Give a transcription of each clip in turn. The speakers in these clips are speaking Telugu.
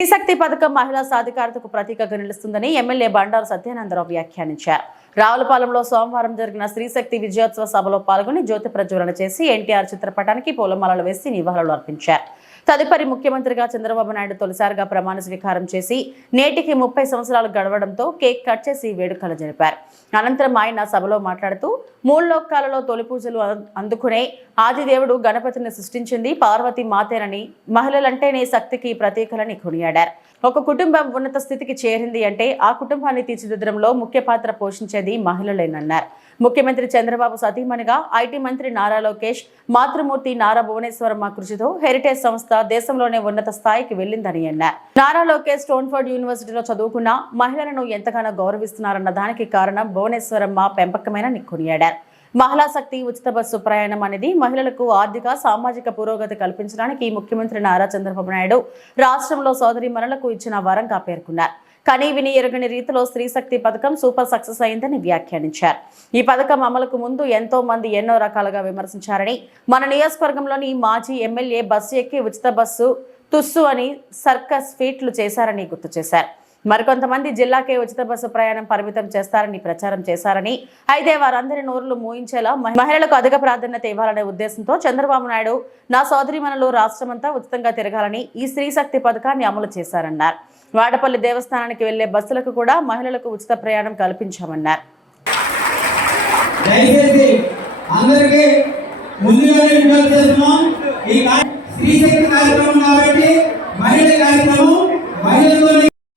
శక్తి పథకం మహిళా సాధికారతకు ప్రతీకగా నిలుస్తుందని ఎమ్మెల్యే బండారు సత్యానందరావు వ్యాఖ్యానించారు. రావులపాలెంలో సోమవారం జరిగిన స్త్రీశక్తి విజయోత్సవ సభలో పాల్గొని జ్యోతి ప్రజ్వలన చేసి ఎన్టీఆర్ చిత్రపటానికి పూలమాలలు వేసి నివాళులు అర్పించారు. తదుపరి ముఖ్యమంత్రిగా చంద్రబాబు నాయుడు తొలిసారిగా ప్రమాణ స్వీకారం చేసి నేటికి ముప్పై సంవత్సరాలు గడవడంతో కేక్ కట్ చేసి వేడుకలు జరిపారు. అనంతరం ఆయన సభలో మాట్లాడుతూ మూడు లోకాలలో తొలి పూజలు అందుకునే ఆదిదేవుడు గణపతిని సృష్టించింది పార్వతి మాతేనని మహిళలంటేనే శక్తికి ప్రతీకలని కొనియాడారు. ఒక కుటుంబం ఉన్నత స్థితికి చేరింది అంటే ఆ కుటుంబాన్ని తీర్చిదిద్దడంలో ముఖ్య పాత్ర పోషించేది మహిళలేనన్నారు. ముఖ్యమంత్రి చంద్రబాబు సతీమణిగా ఐటీ మంత్రి నారా లోకేష్ మాతృమూర్తి నారా భువనేశ్వరమ్మ కృషితో హెరిటేజ్ సంస్థ దేశంలోనే ఉన్నత స్థాయికి వెళ్ళిందని అన్నారు. నారా లోకేష్ స్టోన్ఫోర్డ్ యూనివర్సిటీలో చదువుకున్న మహిళలను ఎంతగానో గౌరవిస్తున్నారన్న దానికి కారణం భువనేశ్వరమ్మ పెంపకమేనని కొనియాడారు. మహిళా శక్తి ఉచిత బస్సు ప్రయాణం అనేది మహిళలకు ఆర్థిక సామాజిక పురోగతి కల్పించడానికి ముఖ్యమంత్రి నారా చంద్రబాబు నాయుడు రాష్ట్రంలో సోదరి మరణలకు ఇచ్చిన వరంగా పేర్కొన్నారు. కానీ విని ఎరుగని రీతిలో స్త్రీశక్తి పథకం సూపర్ సక్సెస్ అయిందని వ్యాఖ్యానించారు. ఈ పథకం అమలుకు ముందు ఎంతో మంది ఎన్నో రకాలుగా విమర్శించారని మన నియోజకవర్గంలోని మాజీ ఎమ్మెల్యే బస్సు ఎక్కి ఉచిత బస్సు తుస్సు అని సర్కస్ ఫీట్లు చేశారని గుర్తు చేశారు. మరికొంతమంది జిల్లాకే ఉచిత బస్సు ప్రయాణం పరిమితం చేస్తారని ప్రచారం చేశారని అయితే వారందరి నోరులు మూయించేలా మహిళలకు అధిక ప్రాధాన్యత ఇవ్వాలనే ఉద్దేశంతో చంద్రబాబు నాయుడు నా సోదరిమణులు రాష్ట్రమంతా ఉచితంగా తిరగాలని ఈ స్త్రీశక్తి పథకాన్ని అమలు చేశారన్నారు. వాడపల్లి దేవస్థానానికి వెళ్ళే బస్సులకు కూడా మహిళలకు ఉచిత ప్రయాణం కల్పించామన్నారు.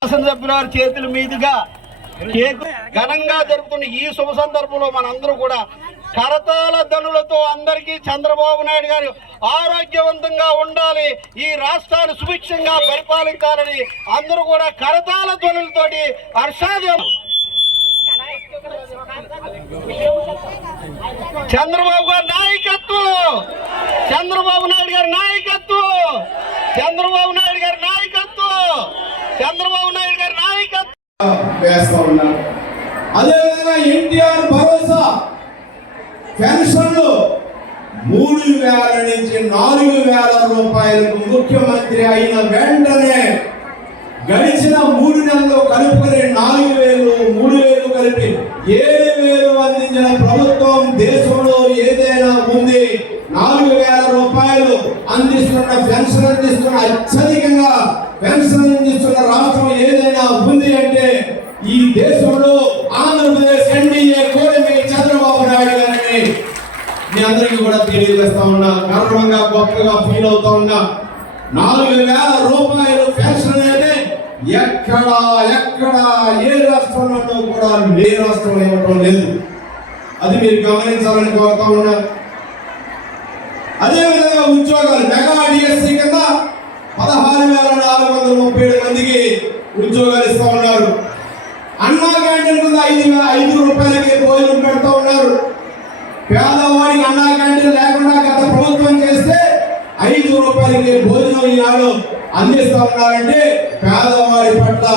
శాసనసభ్యుల చేతుల మీదుగా కేకు ఘనంగా జరుగుతున్న ఈ శుభ సందర్భంలో మనందరూ కూడా కరతాల ధనులతో అందరికీ చంద్రబాబు నాయుడు గారు ఆరోగ్యవంతంగా ఉండాలి. ఈ రాష్ట్రాన్ని సుభిక్షంగా పరిపాలించాలని అందరూ కూడా కరతాల ధ్వనులతోటి హర్షాదం చంద్రబాబు గారి నాయకత్వం. చంద్రబాబు నాయుడు గారి నాయకత్వం. చంద్రబాబు నాయుడు గారి నాయకత్వం. చంద్రబాబు నాయుడు గారి నాయకత్వం. వేస్తా ఉన్నారు. అదేవిధంగా ఎన్టీఆర్ భరోసా పెన్షన్లు మూడు వేల నుంచి నాలుగు వేల రూపాయలకు ముఖ్యమంత్రి అయిన వెంటనే గడిచిన మూడు నెలలు కలుపుకొని నాలుగు వేలు మూడు వేలు కలిపి ఏడు వేలు అందించిన ప్రభుత్వం దేశంలో ఏదైనా ఉంది. నాలుగు వేల రూపాయలు అందిస్తున్న పెన్షన్ అందిస్తున్న అత్యధికంగా పెన్షన్ అందిస్తున్న రాష్ట్రం ఏదైనా ఉంది అంటే ఈ దేశంలో ఆంధ్రప్రదేశ్ ఎన్డీఏ కూటమి చంద్రబాబు నాయుడు గారిని మీ అందరికీ కూడా తెలియజేస్తా ఉన్నా గర్వంగా గొప్పగా ఫీల్ అవుతా ఉన్నా. నాలుగు వేల రూపాయలు పెన్షన్ అనేది ఎక్కడ ఎక్కడ ఏ రాష్ట్రంలోనూ కూడా ఏ రాష్ట్రంలో ఇవ్వటం లేదు. అది మీరు గమనించాలని కోరుతా ఉన్నా. అదేవిధంగా ఉద్యోగాలు మెగా డిఎస్సి కింద పదహారు వేల నాలుగు వందల ముప్పై ఏడు మందికి ఉద్యోగాలు ఇస్తా ఉన్నారు. అన్నా క్యాంటీన్ కింద ఐదు వేల ఐదు రూపాయలకి భోజనం పెడతా ఉన్నారు. పేదవాడికి అన్నా క్యాంటీన్ లేకుండా గత ప్రభుత్వం చేస్తే ఐదు రూపాయలకి భోజనం ఈనాడు అందిస్తా ఉన్నారంటే పేదవాడి పట్ల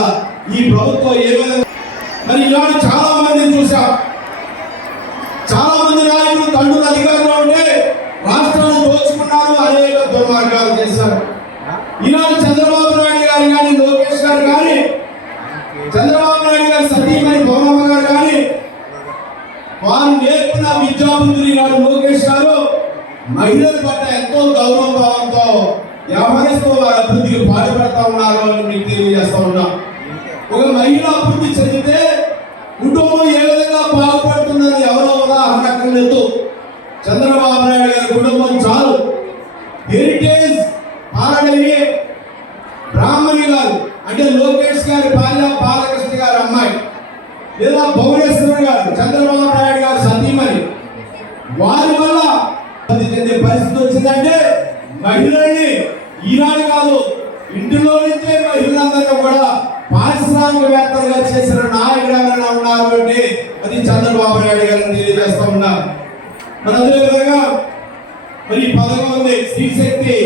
ఈ ప్రభుత్వం ఏ విధంగా మరి ఈనాడు చాలా మందిని చూసాం. చాలా మంది నాయకులు తండ్రులు అధికారంలో ఉంటే రాష్ట్రాన్ని దోచుకున్నారు అనేక దుర్మార్గాలు చేశారు. ఈనాడు చంద్రబాబు నాయుడు గారు కానీ లోకేష్ గారు కానీ చంద్రబాబు నాయుడు గారి సతీమణి భవనమ్మ గారు కానీ వారు నేర్పిన ఈనాడు లోకేష్ గారు మహిళల పట్ల ఎంతో గౌరవ భావంతో వ్యవహరిస్తూ వారి అభివృద్ధికి బాధపడతా ఉన్నారు అని మీకు తెలియజేస్తా ఉన్నా. ఒక మహిళ అభివృద్ధి చెందితే కుటుంబం ఏ విధంగా బాగుపడుతుందని ఎవరో ఉదాహరణ లేదు చంద్రబాబు నాయుడు గారి కుటుంబం చాలు. హెరిటేజ్ పాలనయ్యి బ్రాహ్మణి గారు అంటే లోకేష్ గారి భార్య బాలకృష్ణ గారి అమ్మాయి. లేదా భువనేశ్వర్ గారు చంద్రబాబు నాయుడు గారు సతీమణి. వారి వల్ల చెందే పరిస్థితి వచ్చిందంటే మహిళల్ని ఈనాడు కాదు ఇంటిలో నుంచే మహిళలందరూ కూడా పారిశ్రామికవేత్తలుగా చేసిన నాయకుడు ఎవరైనా ఉన్నారు అంటే అది చంద్రబాబు నాయుడు గారిని తెలియజేస్తా ఉన్నారు మరి అదే విధంగా మరి ఈ పథకం ఉంది స్త్రీ శక్తి